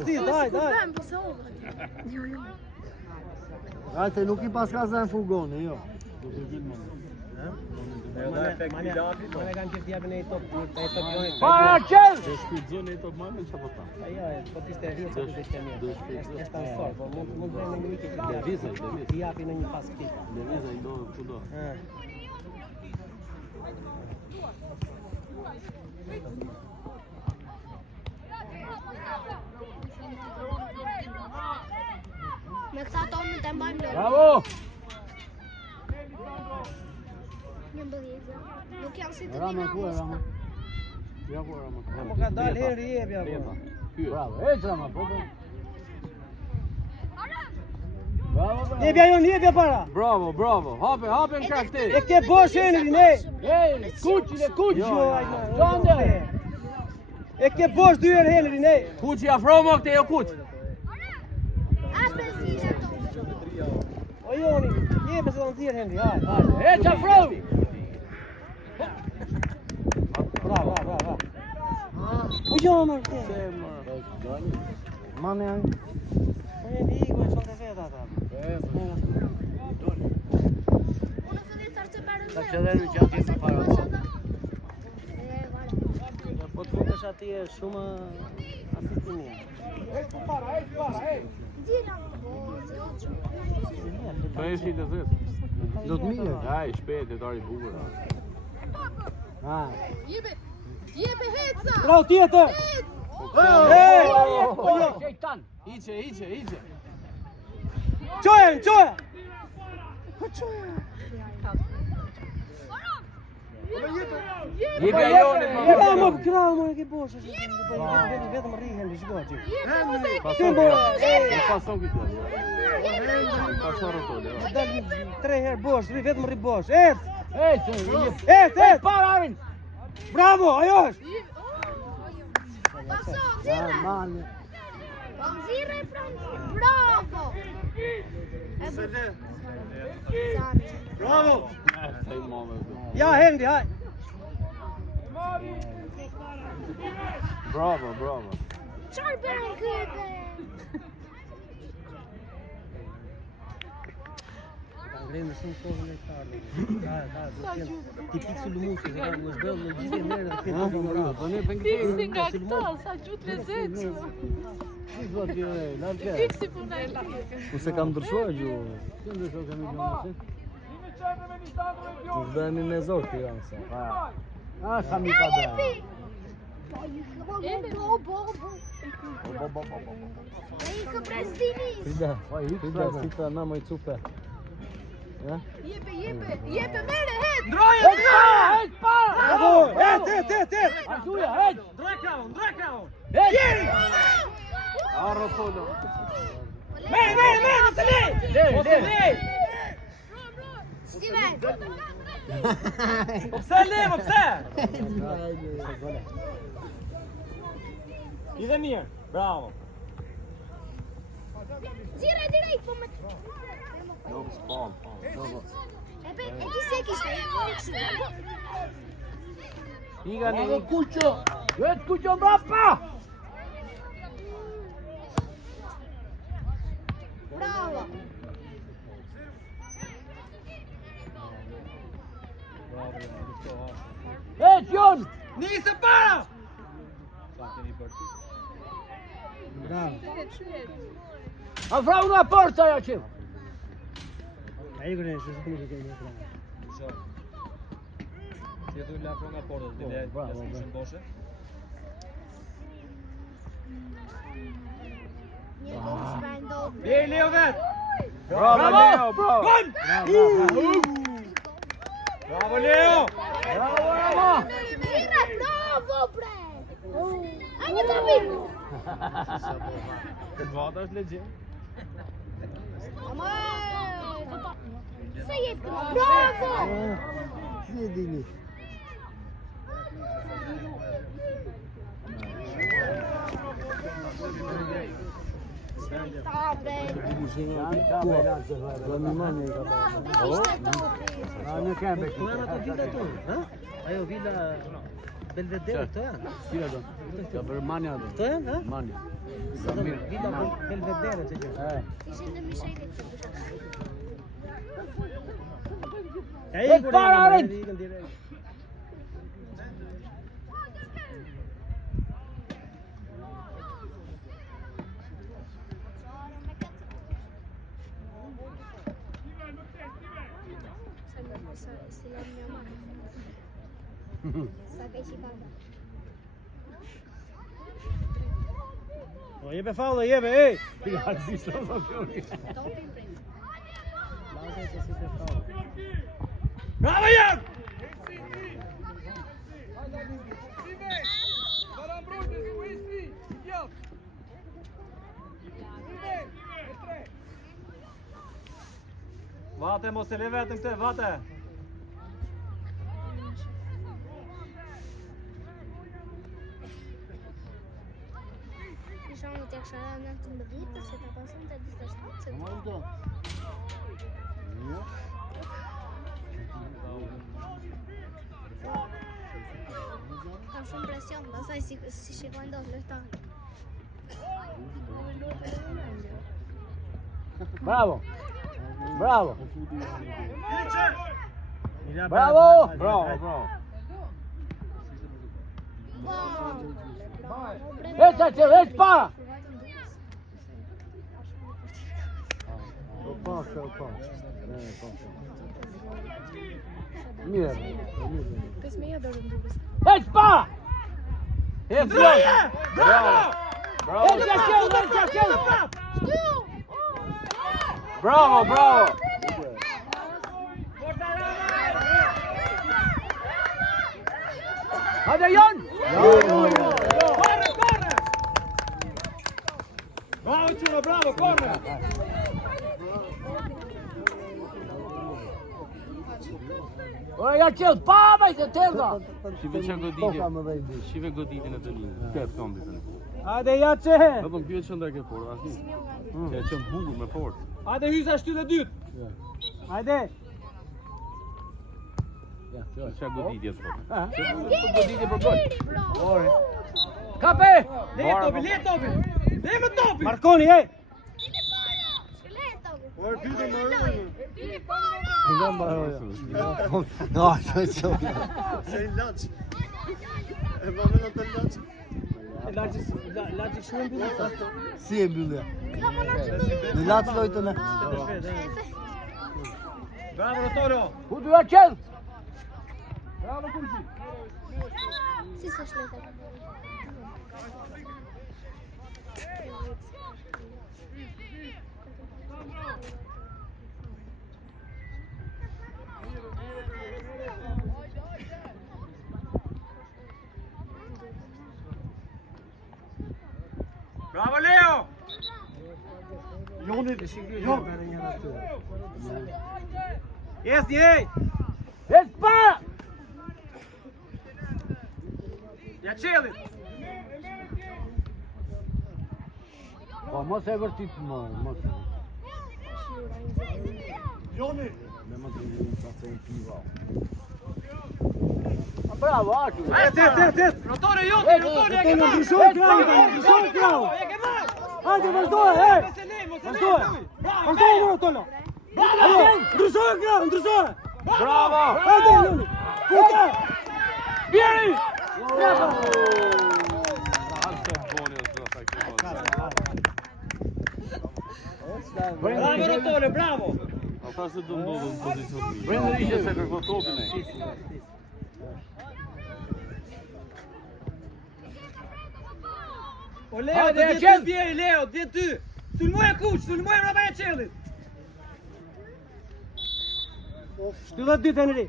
asist, hajde. Hajde, nuk I paska zën furgoni, jo. Mane kanë qëtë jabën e I top jonit. Para qëll! Dhe shpirtzoni I top mami që po ta. Ajo, po t'ishte e rrjetë që të ishte mirë. Eshte në sor, po mund bëjmë në një që të Levizaj. I japi në një pas kik. Levizaj do kudo. Me këta tonë të mbajmë lërë. Bravo! Nuk janë si të Rama, dinamos. ku e Rama? Ja ku e Rama? Mo ka dalë herë I jepja. Bravo, ec Rama, po. Bravo, bravo. Jepja para. Bravo, bravo. Hapen karakter. E ke bosh Henry, ne. Ej, kuq. Gjande. E ke bosh 2 herë Henry, ne. Kuq I afro më këte, jo kuq. O Joni, jepë se do në tjerë Henry, hajde. Ec afro! Bravo. O Joni, Mane janë. Henry, I ku e qonë të vetë ata. Ta që dhe në që ati më para. Po të futesh ati e shumë asistimi. Po e shi të zëtë. Do të mirë. Aj, shpejt e dari bukur. Jepe heca! Bravo tjetër! Shejtan. Iqe. Qoja! Jepja Joni. Krau më e ke bosh. Vetëm rri Henry, shiko që. Pason këtë. Pasoro të le. Dalë 3 herë bosh, vetëm rri bosh. Ec! Para arin. Bravo, ajo është! Paso, zire! Zire, bravo! Bravo! Sa I mame. Ja, Henry, haj! Bravo. Qarë bërën këtë? Grejnë shumë kohën e karnë. Tipik sulumusi, se ka në shbëllë në gjithë merë dhe këtë në mërë. Fiksi nga këta, sa gjutë lezeqë. Fiksi puna e lakë. Ku se kam ndryshuar gjuhë? Që ndryshuar kemi gjuhë mësit? Që zbëhemi me zorë të janë se. Kam I ka bërë. Ikë prezdini! Frida, si ta na moj cupe. Jepe, mere, het! Ndroje! Hejt para! Bravo! Hejt! Artuja, hejt! Ndroj kraun! Hejt! Arro polo. Mere, mos e lej! Steven! Po pse le, po pse? Ide mirë, bravo. Zire direkt, po me... Jo, spal. E ti se kishte, Iga në kuqo! Vetë kuqo mbrapa! bravo! Hejt, Jon! Nisë para! Afrau nga porta ja që! A I gërën, që të të një kraun. Ti do la nga porta, ti le të skushën boshe. Një gol s'prendo. Leo vet! Bravo, Leo, bravo. Bravo Leo! Bravo, Rama! Zire, bravo, bre! Hajde të vinë! Vata është legjend. Ama... Se jetë këma, bravo! Si e dini? Ta, bre! Ishte topi! Në kembe Ku janë ato villa tonë? Ajo villa... Belvedere këto janë. Si ato? Ka bërë Mania ato. Këto janë, ha? Mania. Villa Belvedere që gjë. Ishin dhe Mishajt e të bësha. Ja i para, ikën direkt. Se la mia mamma. Sa che ci parla. O jebe fallo, jebe, ej! Bravo, Jan! Vate, mos e le vetëm këtë, vate. Diciamo ti lascerà un attimo di vita se ti consente di stare Kam shumë presion, pastaj si shikojnë dot lojtar. Bravo! Bravo! Bravo! Bravo! Ec para! Mirë. Pes me ja dorën duket. Ec para! Bravo! Bravo, bravo! Hadi Jan! Corre, corre! Bravo, Ciulo, bravo, corre! Ora ja qel, pa vaj të tërga! Shive që goditje. Shive goditjen e të një. Këtë këndi të një. Hajde, Jace! Do të kjo qëndra ke fort, ashtu. Ke qënd bukur me fort. Hajde, hysa shtyllë dytë! Hajde! Që goditje të fort. Goditje për gol. Kape! Le topi! Le më topi! Markoni, ej! Laçi shumë mbyllë. Si e mbyllja? Në latë lojtën e. Bravo, Rotoro! Ku du ja qel? Bravo, Kurqi! Si s'është lojtar. Bravo, Leo! Joni, Yes, jej! Ec para! Ja qelit! Po, mos e vërtit më, mos e vërtit. Joni! Dhe më të një pasë e piva. Bravo, Artu! Et! Rotore, joti, Rotore, ja ke marrë! Ndryshoj krau! Ja ke marrë! Hajde, vazhdoj, ej! Mos e Vazhdoj! Bravo! Vazhdoj, Rotolo! Bravo! Ndryshoj krau, ndryshoj! Bravo! Hajde, Joni! Puta! Bjeri! Bravo! Bravo, Rotore, bravo! Ata se do ndodhën në pozicion të mirë. Brenda ishe se kërko topin e. O Leo, Hajde, të e vjen qel! ty Bjeri, Leo, të vjen ty! Sulmuj e kuq, sulmuj e mrapa e qelit! Shtylla dytë, Henri!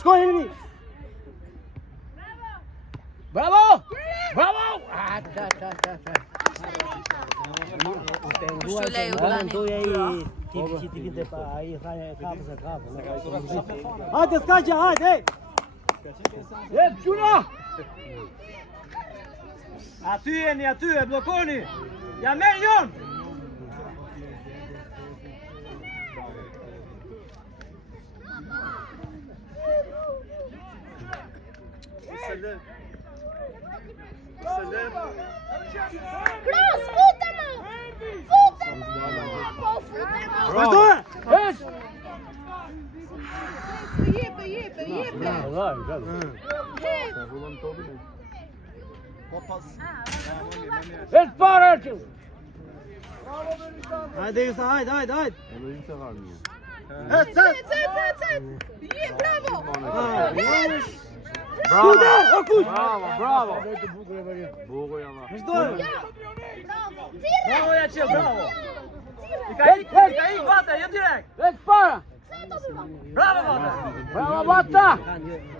Shkoj, Henri! Bravo! Bravo! Kushtu lej u plani. Doja i tipi që ti vinte pa ai thaja e kapës e kapës. Hajde, skaqa, hajde, ej! Jep, quna! Aty jeni, aty, e blokoni! Ja merë Jon! Cross, futa më! Futa më! Po, futa më! Vazhdoj! Hec! Jepe. Hec para Erçel! Hajde Jusa, hajde. Cet. Je, bravo. Bravo. Vazhdoj! Bravo Jaçel, bravo! I ka ik vata, jo direkt! Hec para! Bravo vata! Bravo Bata!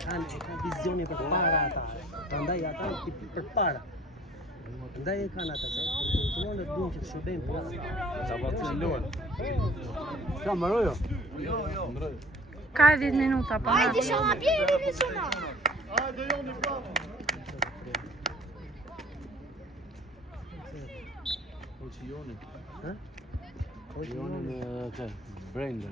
Kanë vizioni për para ata. Prandaj ata për para. Prandaj e kanë ata. Kontinuan të duan që të shërbejnë për ata. Sa vot në lojë. Qa mbarojo? Ka 10 minuta pa. Hajde shoha Pieri në shona! Joni me te, Brenda.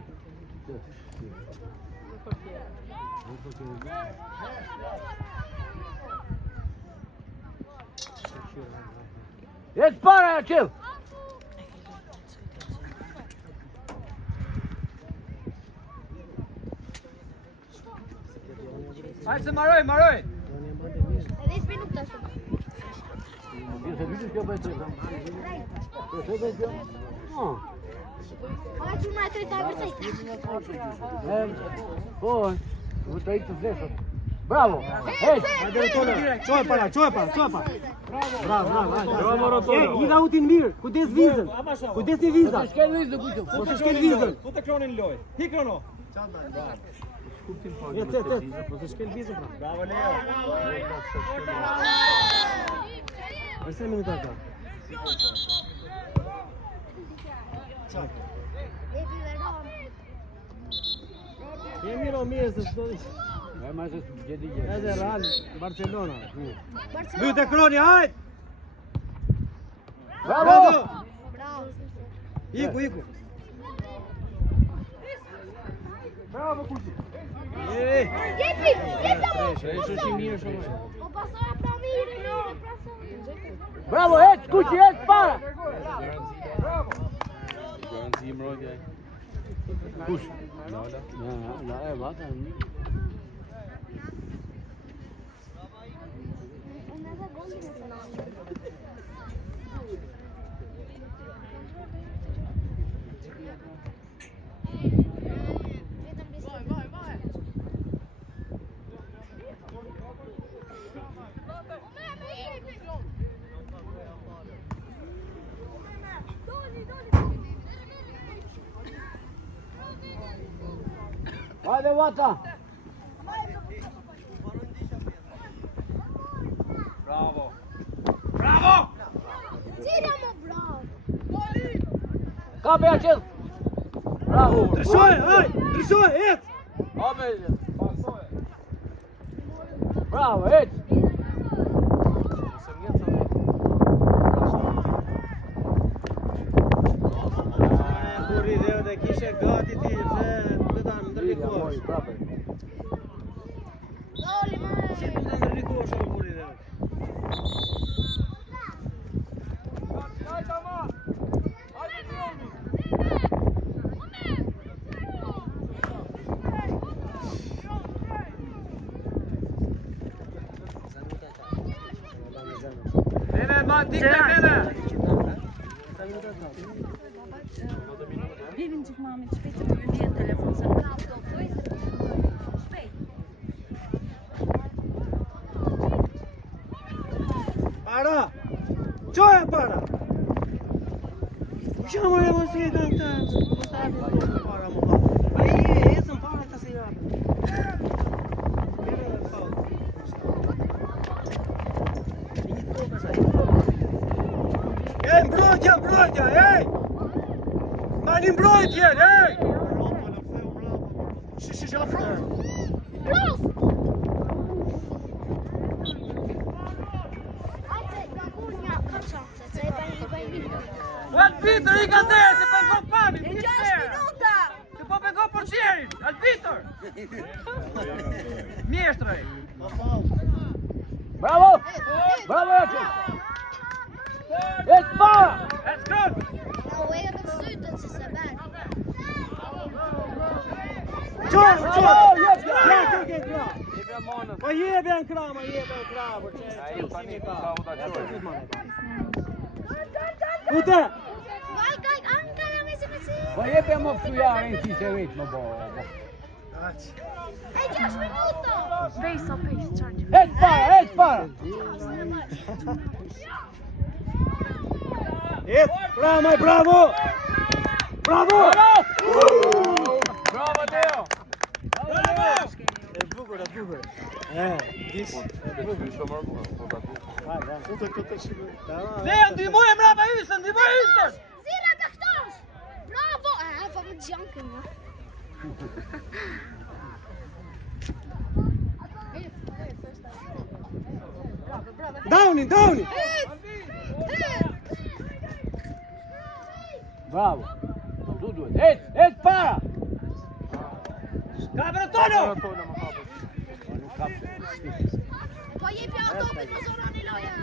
Hec para Erçel! Hajde se maroj! 10 minuta shoha. Se vidim kjo bëjt të Hajde që më e treta e vërtejta. Po, u të ikë të fleshët. Bravo! Hec! Hajde Rotolo! Çoj para! Bravo, hajde! Gjitha utin mirë! Kujdes vizën! Kujdes një vizën! Po të shkel vizën! Fute kronin në lojë! Hi krono! Po të shkel vizën pra! Bravo Leo! Përse minuta ka? Jemi mirë se çdo ditë. Ma se gjedi Edhe Real Barcelona. Lyte Kroni, hajt! Bravo! Iku. Bravo Kuqi! Jepi la mo! Po pasoj pra mirë, no, Bravo, Hec! Kuqi, Hec, para! Garanci mbrojtje. Kush? La e vata. Hajde vata! Bravo! Tira mo, bravo! Kape Erçel! Bravo! Drishoj, ec! Hajde! Bravo, Hec! Kurri dhe dhe kishe gati ti, se ta ndërlikosh. Doli, ma! Si të ndërlikosh o kurri dhe. Nene, man, tikte nene! Vjerin që mami, shpejt të më vjen telefon se nuk ka auto. Shpejt. Para! Qoja para! Qa më e mos e kanë të para më ka. A i esën para të si jatë. E mbrojtja, ej! Mani mbrojtje, ej! Shi la front! Cross! Hajde, Gagunja, kaqa, se e bëj mirë. Albitër, i ka dhe, se për po pani! 6 minuta! Se po pego për qerit! Albitër! Mjeshtrej! Bravo! Bravo, Jaci! Ett bara! Ja, och jag har slutat så sådär. Ma jebe në kram, Ute! Vai, ankara me se me. Po jepe më fsujarin ti se vetë më bërë. Hey, 6 minuta! Pace, charge. Ett para! Bravo, bravo! Bravo! Bravo, Teo! E bukur. Leo, ndihmoj e mrapa hysën, ndihmoj hysën! Zira bektash! Bravo! Fan med janken va? Downi! Bravo! Tu duhet! Ett para! Kapër tono! Nuk kap. Po jepi autopit po zorani loja.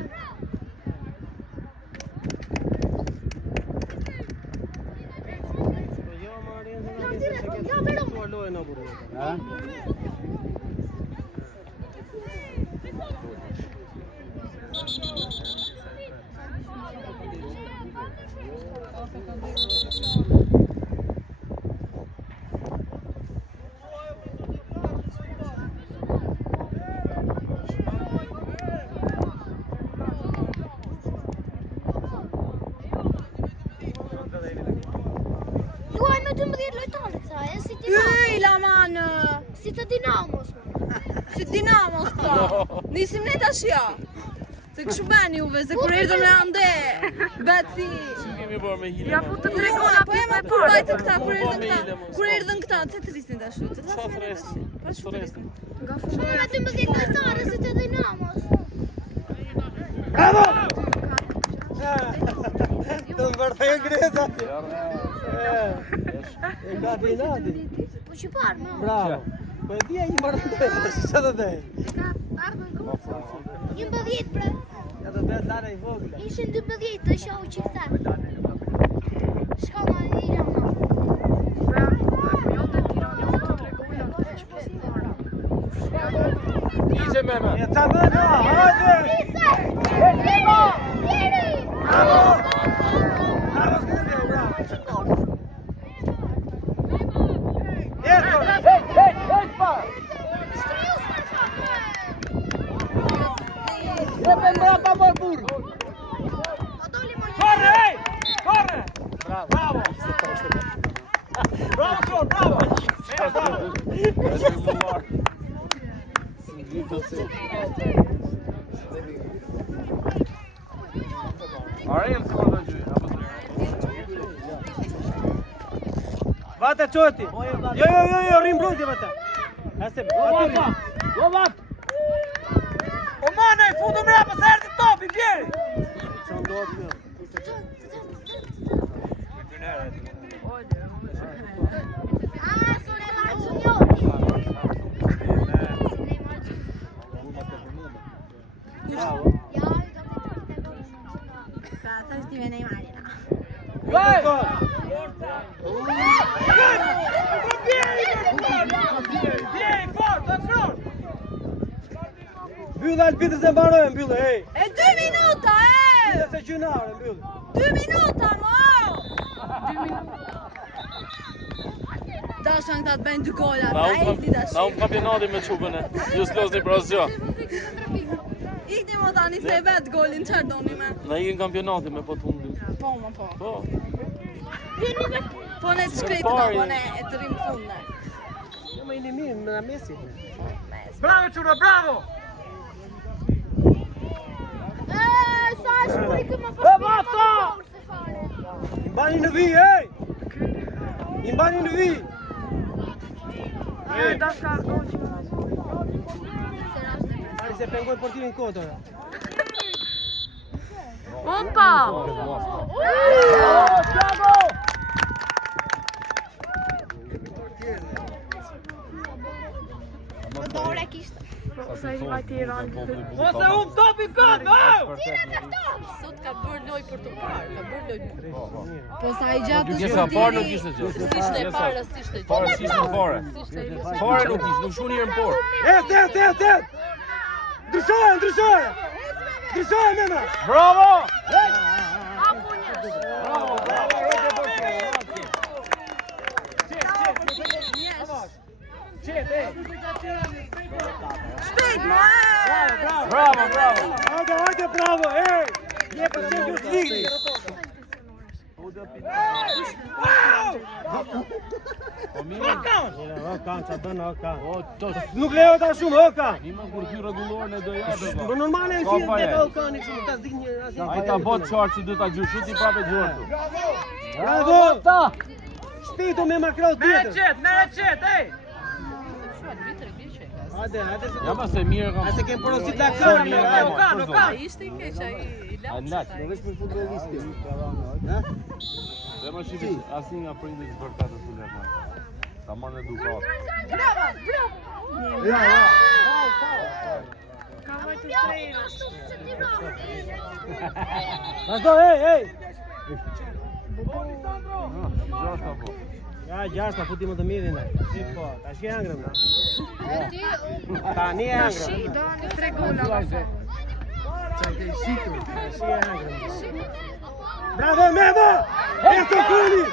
Ha? Luaj me 12 lojtarë këta, e si Hyla manë! Si të Dinamos. Si Dinamos këta! Nisim ne tash ja! Se kështu bën juve, se kur erdhëm në ande! Beci! Kemi bërë me hile. Ja fut të tregona pjesë me parë. Vajtë këta, kur erdhën këta, që të rrisin tash? Sa thresni? Sa thresni? Nga Me fundi. 12 lojtarë si të Dinamos. Bravo! Të më vërthej Greta. E ka finati. Po që parë, no. Bravo. Po e dhja i mërëndej, të shi që të dhej. Një mbëdhjet, bre. Ja të bet lara i vogla. Ishin 12 të shohu që këta. Shko ma dhe i rama. Ize meme. E ta më në, hajde! Limo! Jeri! Bravo! Bravo, s'këtë bravo. Eto! Ett para! Shtrius për fakme! Jepe mbrapa më burë! O doli më një. Corre, ej! Corre! Bravo! Bravo, bravo! Arem se manda gjy. Vata qoti! Jo, rrim brundje vata! Asem, atë Go back! O mana, e futu mrapa se erdi topi, bjeri! Çan do të. Ah, Suleiman Junior! Suleiman Junior. Bravo. Ja, i do të të Pra, tash ti me Neymarina. Mbyllë Albitës e mbarojë, mbyllë, ej! E 2 minuta, e! Se gjynare, mbyllë. 2 minuta, mo! 2 minuta. Dashan këta të bëjnë 2 gola, Na ta ikni dash. unë kampionati me çupën e. Ju s'losni për asgjë. Ikni mo tani se vet golin, çfarë doni me? Na ikin kampionati me po të hundi. Po, mo po. Po. Po ne të shkrejtë da, po ne e të rimë funde. Jo më jeni mirë me Messi. Bravo, Çuro, bravo! sa shpujtë më përshpita se fare. I mbani në vi, ej! I mbani në vi! Ari se pengoj portimin kotër. Opa! Më dore kishtë. ose i vaj Tiranë. Ose topi kot, Sot ka bërë loj për të parë, ka bërë loj. Po sa i gjatë Nuk ishte parë, nuk ishte gjë. S'ishte e para, s'ishte. Fare, s'ishte fare. Fare nuk ishte, nuk shuni herë në porë. Et! Ndryshoj! Mema! Bravo! Shpejt, mo! Bravo! Hajde, bravo! Ej! Je për Champions League! Okan, qa bën Okan? Nuk lejo ta shumë Okan! Nima kur ky rregullor ne do jap. Po normale e si me Okani kështu, ta zgjidh një asnjë. Ai ta bot çfarë që do ta gjush, ti prapë gjurtu. Bravo! Shpejtu me makro tjetër. Me qet, ej! Hajde. Ja ma se mirë kam. Se kem porosit lakon, Okan. Ishte i keq ai, i latë. Në vesh për futbollisti. Dhe më shifi, asnjë nga prindit të vërtetë të sulema. Ta marrë në dukat. Ja. Ka vajtë të trejnë. Vazhdo, ej! Gjashta po. Ja, gjashta, futi më të mirin. Si po, tash ke hangrëm, na? Tani e hangrëm. Shi, do një 3 gola. Bravo, Mema! Eto goli!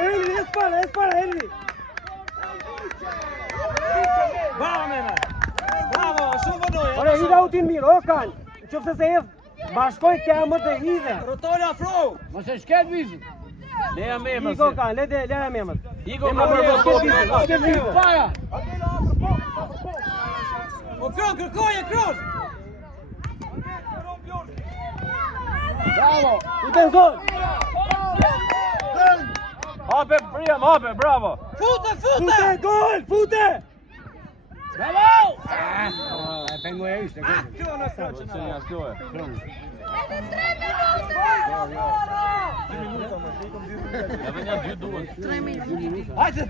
Elvi, e spara, Elvi! Bravo, Mema! Bravo, shumë vënoj! Ore, hida u tin mirë, Okan! Qofse se edh, bashkoj kja më të hidhe! Rotolja, fro! Mos e shkel vizit. Leja Mema. Iko Okan, leja Mema! Iko ka bërë vizit! Para. O Kron, kërkoje, Kron! Bravo. U të nëzor! Hape, Priam, hape, bravo! Fute! Gol! Bravo. E pengo e ishte. Kjo në kroqë, Se një askjohe. Edhe një 2 duhet. 3 minuta. Hajde!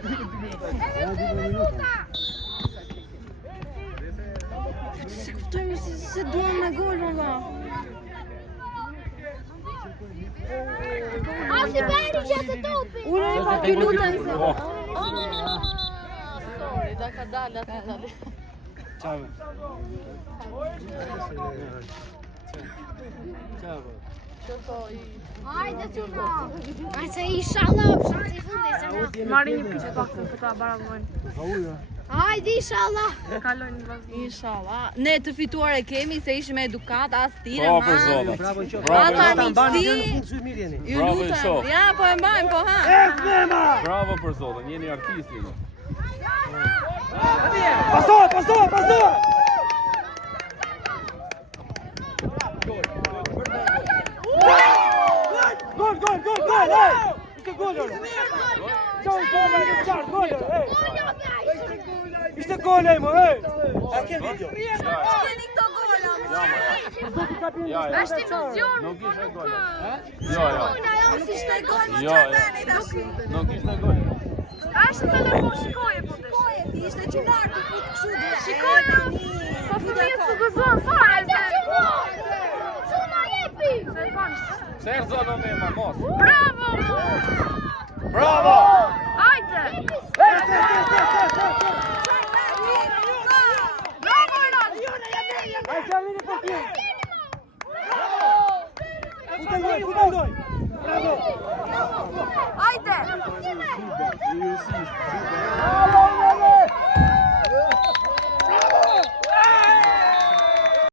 Si kuptojmë se duan me gol, valla. Asi beri që të topi! Ura e pa ky lutën se. Sorry, da ka dalë atë dalë. Hajde që ka! Ajde se inshallah, shumë të i fundi se na. Marri një piqe pak të këta baramojnë. Hajde inshallah! Kalojnë në vazhdim. Inshallah. Ne të fituar e kemi se ishim edukat, as tire, Bravo për ma. zotat. Bravo i qoftë! Bravo, Ta mbani amiksi. gjë në fund shumë mirë jeni! Ju Bravo, lutem. shoh. Ja, po e mbajmë, po ha. Mema! Bravo për zotën, jeni artisti. Pastor! Gol! Ishte gol! Ishte gol, mo, ej! A ke video? Keni këto gola. Ja. Është iluzion, Nuk po ishte nuk... gol. Jo. Nuk ishte gol, më Jo. çardani tash. Nuk ishte gol. Është telefon, shikoje po të Ti ishte qenar të fut kështu. Shikoj na. Po fëmijët su gëzon fare se... Quna jepi! Se fanë. Çfarë zonë Mema, mos. Bravo! Bravo! Hajde! Bravo, Iran! Ai se vini për ti! Futën gol! Bravo! Hajde! Ju si.